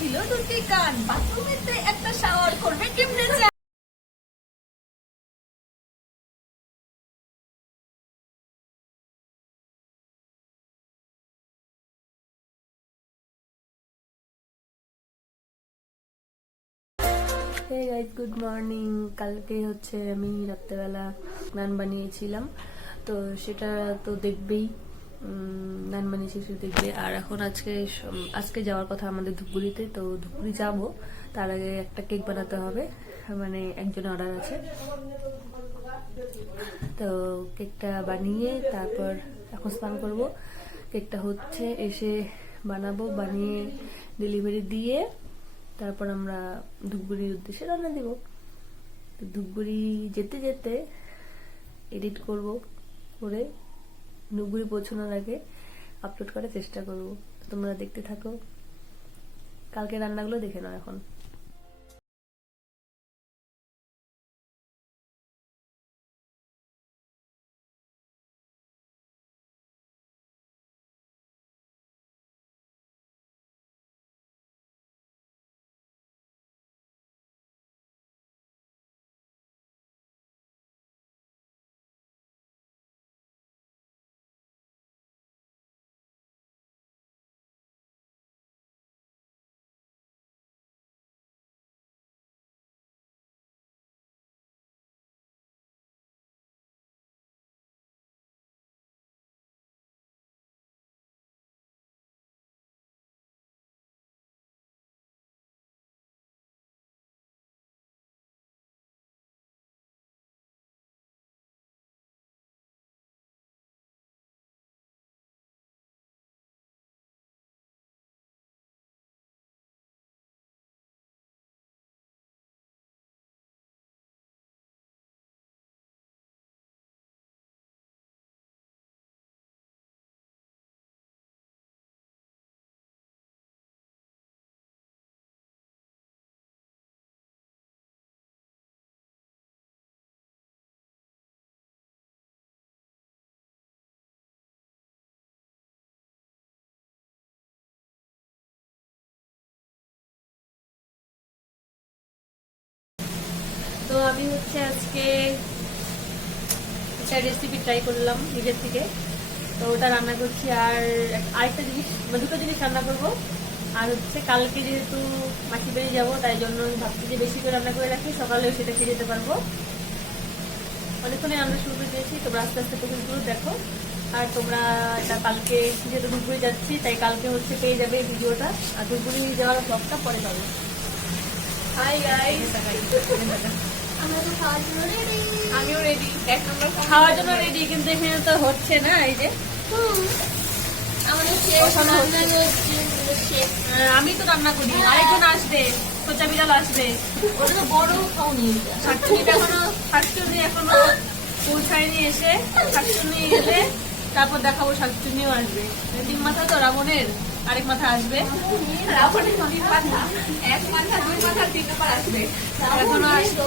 ছিল দুটি কান, বাথরুমেতে একটা শাওয়ার করবে কেমনে চায়। Hey guys, good morning. কালকে হচ্ছে আমি রাত্রেবেলা নান বানিয়েছিলাম, তো সেটা তো দেখবেই। নান বানিয়েছি সেটা দেখবে। আর এখন আজকে যাওয়ার কথা আমাদের ধূপগুড়িতে, তো ধূপগুড়ি যাব। তার আগে একটা কেক বানাতে হবে, মানে একজনের অর্ডার আছে। তো কেকটা বানিয়ে তারপর এখন স্নান করব। কেকটা হচ্ছে, এসে বানাবো, বানিয়ে ডেলিভারি দিয়ে তারপর আমরা ধূপগুড়ির উদ্দেশ্যে রওনা দিব। তো ধূপগুড়ি যেতে যেতে এডিট করব, করে ধূপগুড়ি পৌঁছানোর আগে আপলোড করার চেষ্টা করব। তোমরা দেখতে থাকো, কালকে রান্নাগুলো দেখে নাও এখন। তো আমি হচ্ছে আজকে একটা রেসিপি ট্রাই করলাম নিজের থেকে, তো ওটা রান্না করছি। আর আরেকটা জিনিস, দুটো জিনিস রান্না করব। আর হচ্ছে কালকে যেহেতু মাসি বাড়ি যাবো, তাই জন্য ভাবছি যে বেশি করে রান্না করে রাখি, সকালেও সেটা খেয়ে যেতে পারবো। অনেকক্ষণে রান্না শুরু করে দিয়েছি, তোমরা আস্তে আস্তে পুরো দেখো। আর তোমরা এটা কালকে যেহেতু ধূপগুড়ি যাচ্ছি, তাই কালকে হচ্ছে পেয়ে যাবে ভিডিওটা। আর ধূপগুড়ি যাওয়ার ব্লগটা পরে পাবে। হাই গাইস, আমিও রেডি, এক নম্বর খাওয়ার জন্য রেডি, কিন্তু এখানে তো হচ্ছে না। এই যে আমি তো রান্না করি, আরেকজন আসবে, সোচা বিড়াল আসবে। ওটা তো বড় খাওনি, শাকচুনি এখনো পৌঁছায়নি। এসে শাকচুনি এলে তারপর দেখাবো, শাকচুনিও আসবে। 3 মাথা তো রাবণের, আরেক মাথা আসবে। রাবণের 3 মাথা, 1 মাথা 2 মাথা 3 নম্বর আসবে। এখনো আসবে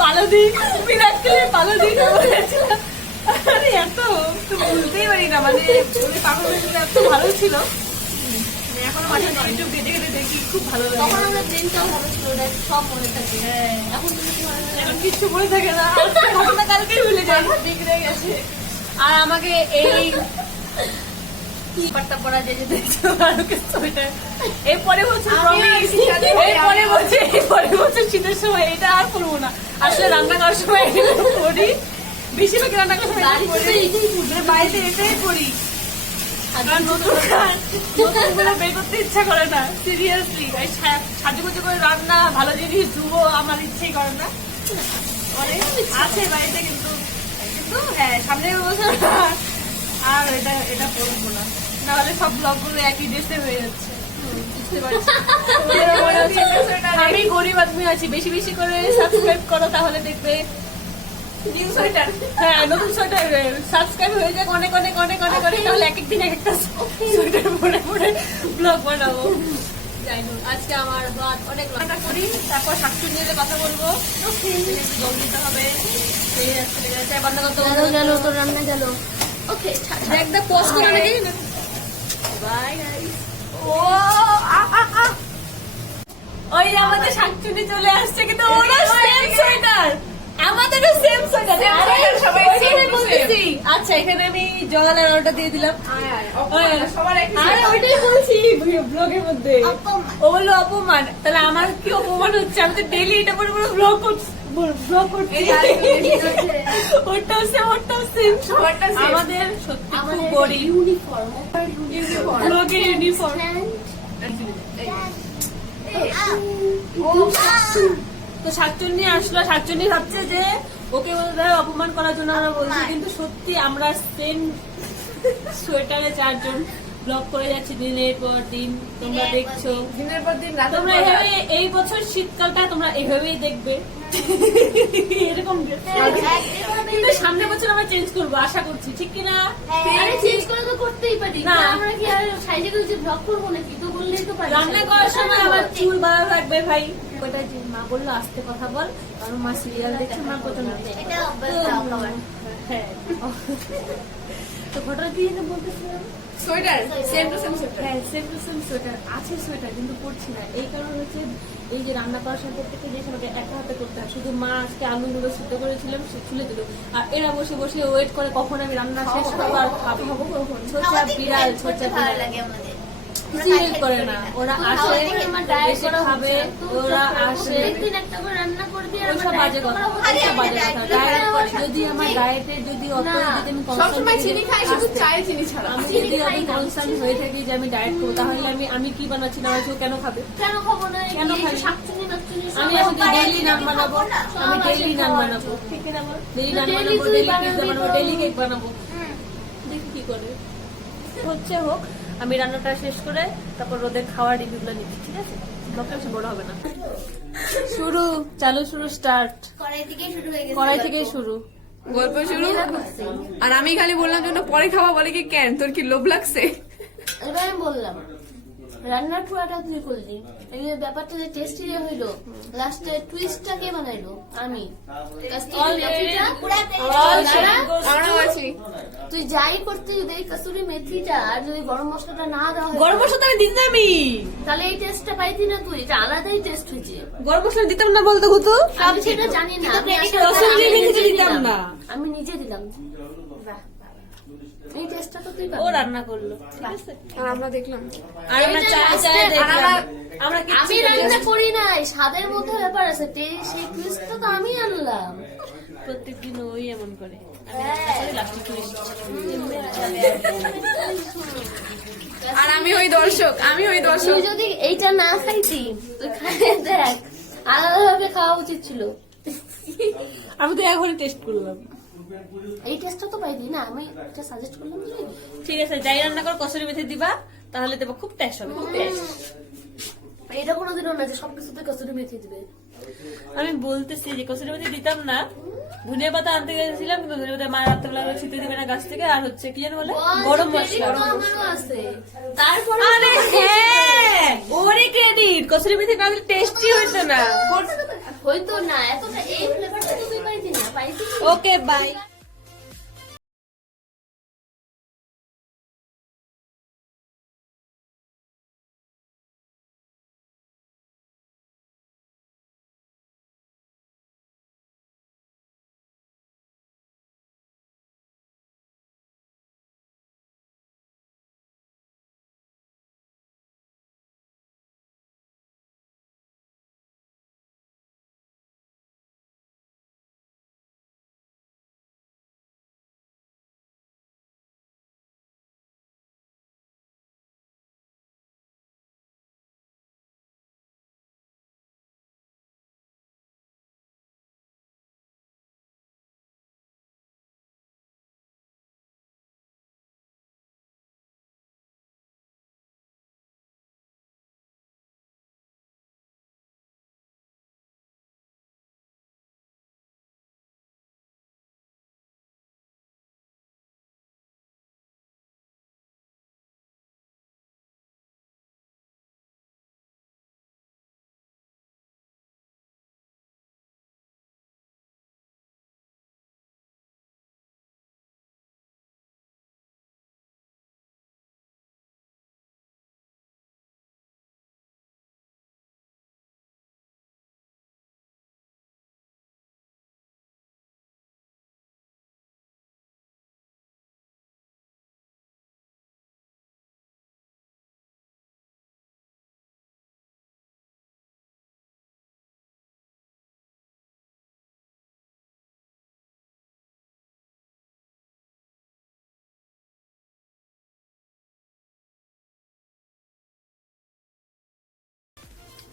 পালদি, বিরাটকে পালদি বলেছিলাম। আরে এত তো বলতেই পারি না, মানে পাগলের সাথে এত ভালো ছিল। এখনো মাঝে ইউটিউব ঘেটে ঘেটে দেখি, খুব ভালো লাগে। তখন আমাদের ব্রেনটাও ভালো ছিল, সব মনে থাকে। হ্যাঁ, এখন কিচ্ছু মনে থাকে না, ঘটনা কালকেই ভুলে যাই, বিগড়ে গেছে। আর আমাকে এই পাট্টা পরা যে দেখছো, এরপরে বলছে শীতের সময় এটা আর করবো না। আসলে রান্না করার সময় করি, বেশিরভাগ রান্না করার সময় বাড়িতে এটাই করি। বের করতে ইচ্ছা করে না, সিরিয়াসলি। সাজুগুজু করে রান্না, ভালো জিনিস ধুবো, আমার ইচ্ছেই করে না। অনেক আছে বাড়িতে, কিন্তু হ্যাঁ, সামনে বছর আর এটা করবো না, নাহলে সব ব্লগ গুলো একই ড্রেসে হয়ে যাচ্ছে। আমি গরিব আদমি আছি, বেশি বেশি করে সাবস্ক্রাইব করো, তাহলে দেখবে নিউ সোয়েটার। হ্যাঁ, নতুন সোয়েটার সাবস্ক্রাইব হয়ে যাক অনেক অনেক অনেক অনেক অনেক, তাহলে এক একদিন এক একটা সোয়েটার পরে পরে ব্লগ বানাবো। যাই হোক, আজকে আমার অনেক রান্না করি, তারপর শাকচুনি নিয়ে কথা বলবো। জল দিতে হবে, তোর রান্না গেল। ওকে, দেখ পোস্ট করে নাকি। Bye guys. ও ও ওই যে আমাদের শাকচুনি চলে আসছে, কিন্তু ওরা সেম সোয়েটার, আমাদেরও সেম সোয়েটার। সবাই এখানে বলতেছি, আচ্ছা এখানে আমি জল আর ওটা দিয়ে দিলাম। আরে ওইটাই বলছি ব্লগের মধ্যে। ও বললো অপমান, তাহলে আমার কি অপমান হচ্ছে? আমি তো ডেইলি এটা পরে পুরো ব্লগ করছি। আমাদের সত্যি খুব বড়ি ব্লগের ইউনিফর্ম। তো শাকচুন্নি আসলো, শাকচুন্নি ভাবছে যে ওকে বোধহয় অপমান করার জন্য আমরা বলছি, কিন্তু সত্যি আমরা সেম সোয়েটারে 4 জন ব্লগ করে যাচ্ছি দিনের পর দিন। তোমরা দেখছো দিনের পর দিন, তোমরা এভাবে এই বছর শীতকালটা তোমরা এভাবেই দেখবে এরকম dress। কিন্তু সামনের বছর আমরা চেঞ্জ করবো আশা করছি, ঠিক কিনা? আরে চেঞ্জ করে তো করতেই পারি, না। আমরা কি আর সাইজে করে ব্লগ করবো নাকি? তো বললেই তো পারি। রান্না করার সময় আমার চুল বাড়া লাগবে ভাই। ওটা যে মা বললো আস্তে কথা বল, কারণ মা সিরিয়াল দেখছে, মা প্রচন্ড এটা অভ্যাস না আমার। হ্যাঁ। তো ঘটনা কি যেন বলতেছিলাম? Sweater same to same sweater. হ্যাঁ সেম টু সেম সোয়েটার আছে, সোয়েটার কিন্তু পরছি না। এই কারণ হচ্ছে এই যে রান্না করার সময় প্রত্যেকটা জিনিস আমাকে একা হাতে করতে হয়। শুধু মা আজকে আলুগুলো সিদ্ধ করেছিলাম, সে ছুলে দিল, আর এরা বসে বসে ওয়েট করে কখন আমি রান্না শেষ করবো আর খাবো কখন। ছোটা বিড়াল, ছোটা ভালো বিড়াল লাগে আমাদের। কিছু হেল্প করে না। ওরা আসে এসে খাবে, ওরা আসে একদিন একটা করে রান্না করবি আর ওইসব বাজে কথা, ওইসব বাজে কথা। যদি আমার ডায়েটে যদি অত যদি আমি সবসময় চিনি খাই, শুধু চায়ে চিনি ছাড়া। আমি যদি আমি কনস্ট্যান্ট হয়ে থাকি যে আমি ডায়েট করবো, তাহলে আমি কি বানাচ্ছি না বানাচ্ছি ও কেন খাবে? কেন খাবো না? কেন খাই? শাকচুনি নাকচুনি আমি আজকে ডেইলি নান বানাবো, আমি ডেইলি নান বানাবো, ঠিক না? ডেইলি নান বানাবো, ডেইলি পিৎজা বানাবো, ডেইলি কেক বানাবো। দেখি কি করে হচ্ছে হোক। আমি রান্নাটা শেষ করে তারপর রোদের খাওয়ার রিভিউগুলো নিচ্ছি, ঠিক আছে? ব্লগটা বেশি বড় হবে না। শুরু, চালু, শুরু, স্টার্ট। কড়াই থেকেই শুরু হয়ে গেছে। কড়াই থেকেই শুরু। গল্প শুরু, আর আমি খালি বললাম জন্য পরে খাওয়া, বলে কি কেন তোর কি লোভ লাগছে? এবার আমি বললাম রান্নার পুরাটা তুই করলি, এই যে ব্যাপারটা যে টেস্টি হইলো, লাস্টে টুইস্টটা কে বানাইলো? আমি। কাস্তুরি মেথিটা আমরাও আছি। তুই যাই করতে যদি এই কাস্তুরি মেথিটা আর যদি গরম মশলাটা না দেওয়া হয়, গরম মশলা আমি দিতাম আমি, তাহলে এই টেস্টটা পাইতি না তুই। এটা আলাদাই টেস্ট হয়েছে। গরম মশলা দিতাম না বলতে হতো। আমি সেটা জানি না, আমি আসলে কসুরি আমি মেথিটা নিজে দিতাম দিলাম। না। আমি নিজে দিলাম। এই টেস্টটা তো তুই ও পাবি। রান্না করলো, ঠিক আছে? আর আমরা দেখলাম। আর আমরা এটা চায়ে last চায়ে এ দেখলাম। আমরা আমি রান্না করি নাই, স্বাদের মধ্যে ব্যাপার আছে। সেই টুইস্টটা তো আমি আনলাম। প্রত্যেকদিন ওই এমন করে। লাস্টে টুইস্ট। আর আমি ওই দর্শক, আমি ওই দর্শক। তুই যদি এইটা না খাইতি, তুই খাইয়ে দেখ, আলাদাভাবে খাওয়া উচিত ছিল। আমি তো এখনই টেস্ট করলাম। এই টেস্টটা তো পাইলি না, আমি এটা সাজেস্ট করলাম তুই। ঠিক আছে, যাই রান্না করো কসুরি মেথি দিবা, তাহলে দেবো, খুব টেস্ট হবে, খুব টেস্ট। এটা কোনোদিনও না যে সবকিছুতে কসুরি মেথি দিবে। আমি বলতেছি যে কসুরি মেথি দিতাম না, ধনিয়া পাতা আনতে গেছিলাম, কিন্তু ধনিয়া পাতা মা রাত্রেবেলা ছিটে দিবে না গাছ থেকে। আর হচ্ছে কি যেন বলে, গরম মশলা। আমারও আছে। তারপরে আরে হ্যাঁ, ওরই ক্রেডিট। কসুরি মেথি না দিলে টেস্টি হইতো না। হয়তো না, এতটা এই ফ্লেভারটা তো তুই পাইতি না, পাইতি। Okay bye.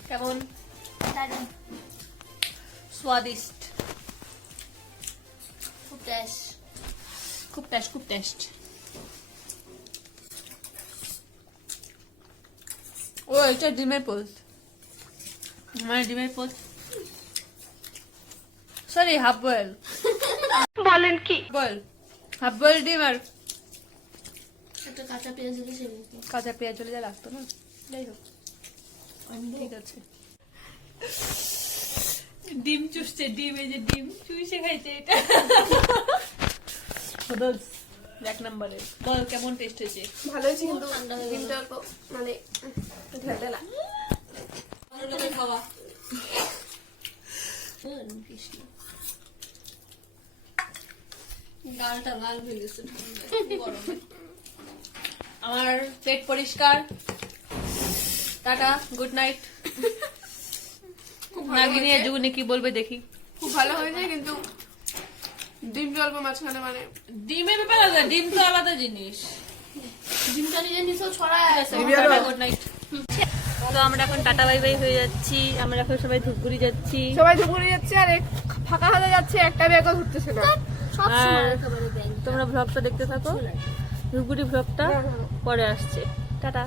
কেমন? स्वादिष्ट, খুব টেস্ট। खूब टेस्ट, खूब टेस्ट। ও এটা ডিমের পোস্ট, মানে ডিমের পোস্ট, সরি হাফ বয়েল। বলেন কি? বয়েল, হাফ বয়েল ডিম আর একটা কাঁচা পেঁয়াজ দিলে সেরে দিত। কাঁচা পেঁয়াজ চলে যা লাগতো না, যাই হোক ঠিক আছে। ডিম চুষছে, ডিম, এই যে ডিম চুষে খাইছে এটা। এক নম্বরে বল কেমন টেস্ট হয়েছে? ভালো হয়েছে কিন্তু ডিমটা অল্প মানে ঢেলা খাওয়া। গালটা লাল হয়ে গেছে গরমে। আমার পেট পরিষ্কার, টাটা, গুড নাইট। নাগিনী আর যুগনি কি বলবে দেখি। খুব ভালো হয়েছে কিন্তু ডিমটা অল্প মাঝখানে মানে ডিমের ব্যাপার আলাদা, ডিম তো আলাদা জিনিস। ডিমটা নিজে নিচেও ছড়ায় আছে। Good night. তো আমরা এখন টাটা বাই বাই হয়ে যাচ্ছি, আমরা এখন সবাই ধূপগুড়ি যাচ্ছি। সবাই ধুপুরে যাচ্ছে আর ফাঁকা হতে যাচ্ছে, একটা ব্যাগও ধরতেছে না। সব সময় একেবারে ব্যাংক। তোমরা ভ্লগটা দেখতে থাকো, ধূপগুড়ি ভ্লগটা পরে আসছে। টাটা।